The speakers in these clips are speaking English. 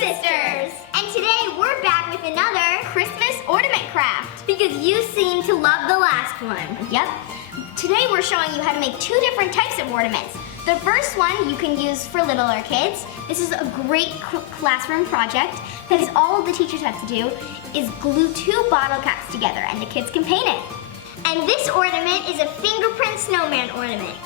sisters! And today we're back with another Christmas ornament craft because you seem to love the last one. Yep. Today we're showing you how to make two different types of ornaments. The first one you can use for littler kids. This is a great classroom project because all the teachers have to do is glue two bottle caps together and the kids can paint it. And this ornament is a fingerprint snowman ornament.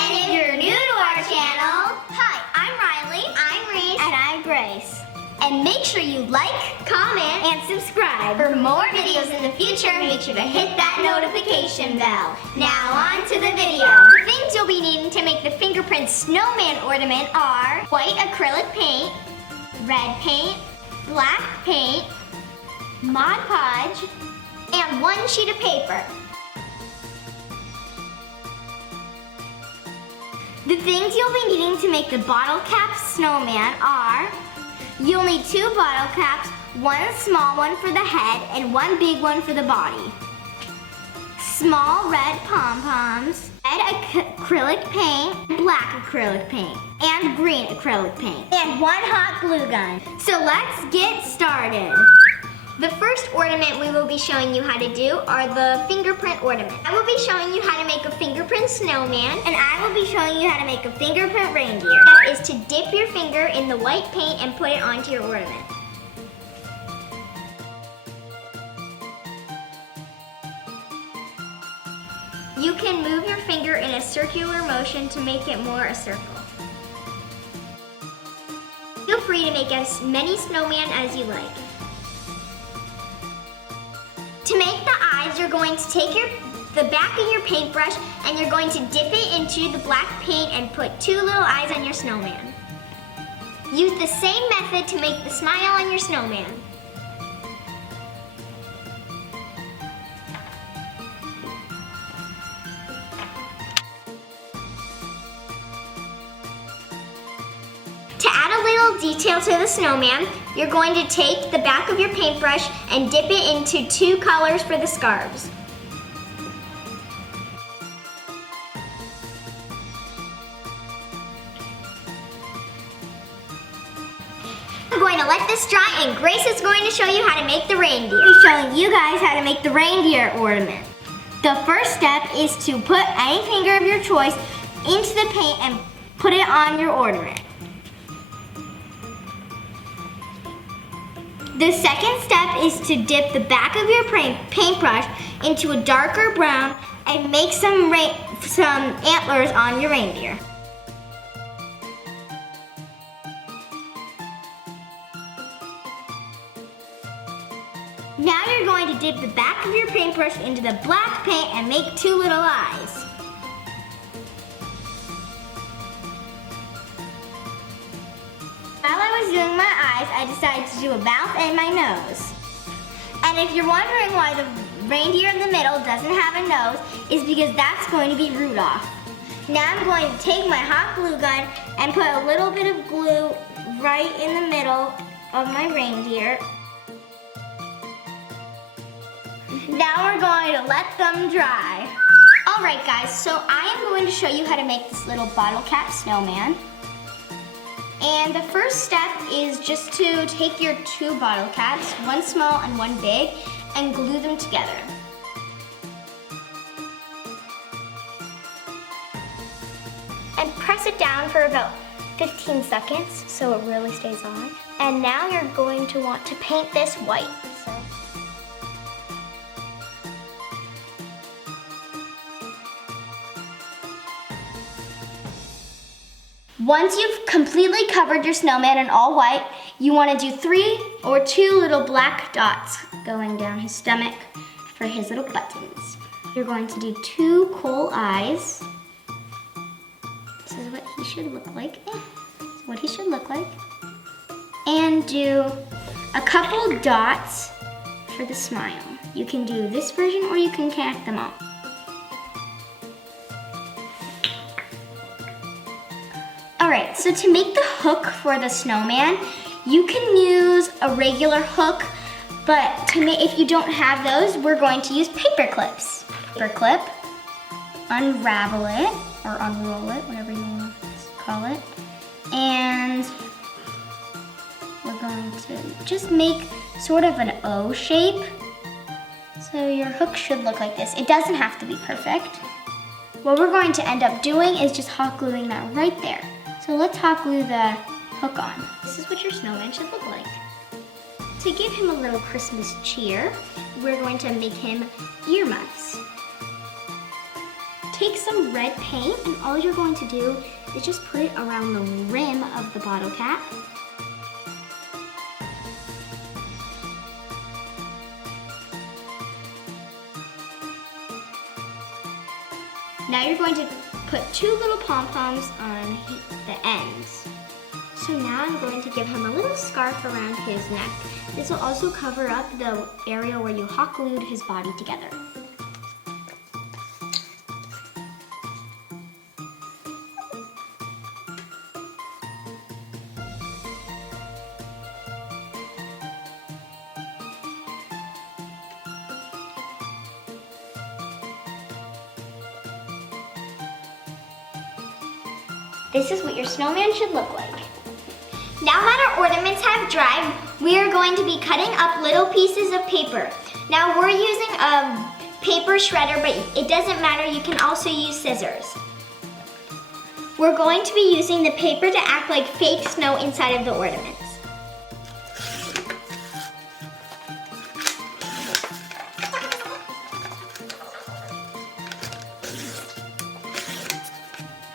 And if you're new to our channel, hi, I'm Riley, I'm Reese, and I'm Grace. And make sure you like, comment, and subscribe. For more videos in the future, make sure to hit that notification bell. Now on to the video. The things you'll be needing to make the fingerprint snowman ornament are white acrylic paint, red paint, black paint, Mod Podge, and one sheet of paper. The things you'll be needing to make the bottle cap snowman are, you'll need two bottle caps, one small one for the head and one big one for the body. Small red pom-poms, red acrylic paint, black acrylic paint, and green acrylic paint, and one hot glue gun. So let's get started. The first ornament we will be showing you how to do are the fingerprint ornament. I will be showing you how to make a fingerprint snowman, and I will be showing you how to make a fingerprint reindeer. That is to dip your finger in the white paint and put it onto your ornament. You can move your finger in a circular motion to make it more a circle. Feel free to make as many snowmen as you like. To make the eyes, you're going to take the back of your paintbrush and you're going to dip it into the black paint and put two little eyes on your snowman. Use the same method to make the smile on your snowman. To add a little detail to the snowman, you're going to take the back of your paintbrush and dip it into two colors for the scarves. I'm going to let this dry and Grace is going to show you how to make the reindeer. She's showing you guys how to make the reindeer ornament. The first step is to put any finger of your choice into the paint and put it on your ornament. The second step is to dip the back of your paintbrush into a darker brown and make some antlers on your reindeer. Now you're going to dip the back of your paintbrush into the black paint and make two little eyes. While I was doing my eyes, I decided to do a mouth and my nose. And if you're wondering why the reindeer in the middle doesn't have a nose, is because that's going to be Rudolph. Now I'm going to take my hot glue gun and put a little bit of glue right in the middle of my reindeer. Now we're going to let them dry. All right guys, so I am going to show you how to make this little bottle cap snowman. And the first step is just to take your two bottle caps, one small and one big, and glue them together. And press it down for about 15 seconds so it really stays on. And now you're going to want to paint this white. Once you've completely covered your snowman in all white, you want to do 3 or 2 little black dots going down his stomach for his little buttons. You're going to do 2 coal eyes. This is what he should look like. And do a couple dots for the smile. You can do this version or you can connect them all. Alright, so to make the hook for the snowman, you can use a regular hook, but if you don't have those, we're going to use paper clips. Paper clip, unravel it, or unroll it, whatever you want to call it, And we're going to just make sort of an O shape. So your hook should look like this. It doesn't have to be perfect. What we're going to end up doing is just hot gluing that right there. So let's hot glue the hook on. This is what your snowman should look like. To give him a little Christmas cheer, we're going to make him earmuffs. Take some red paint, and all you're going to do is just put it around the rim of the bottle cap. Now you're going to put 2 little pom-poms on the ends. So now I'm going to give him a little scarf around his neck. This will also cover up the area where you hot glued his body together. This is what your snowman should look like. Now that our ornaments have dried, we are going to be cutting up little pieces of paper. Now we're using a paper shredder, but it doesn't matter, you can also use scissors. We're going to be using the paper to act like fake snow inside of the ornaments.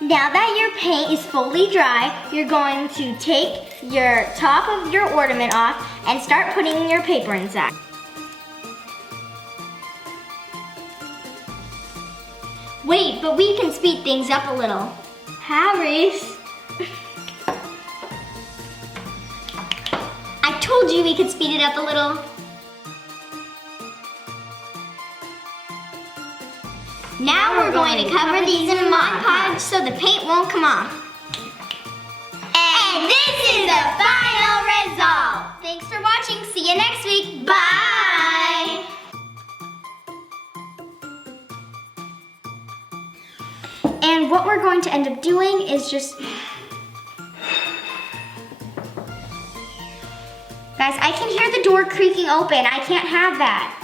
Now that your paint is fully dry, you're going to take your top of your ornament off and start putting your paper inside. Wait, but we can speed things up a little. Harris. I told you we could speed it up a little. Now we're going to cover these in Mod Podge so the paint won't come off. And this is the final result. Thanks for watching. See you next week. Bye. And what we're going to end up doing is just... Guys, I can hear the door creaking open. I can't have that.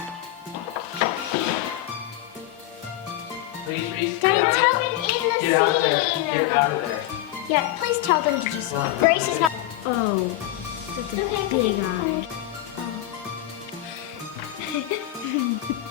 Please, Daddy, tell them in the get out there. scene. Get out of there. Yeah, please tell them to just... Grace is not... Oh, that's a big eye. Oh.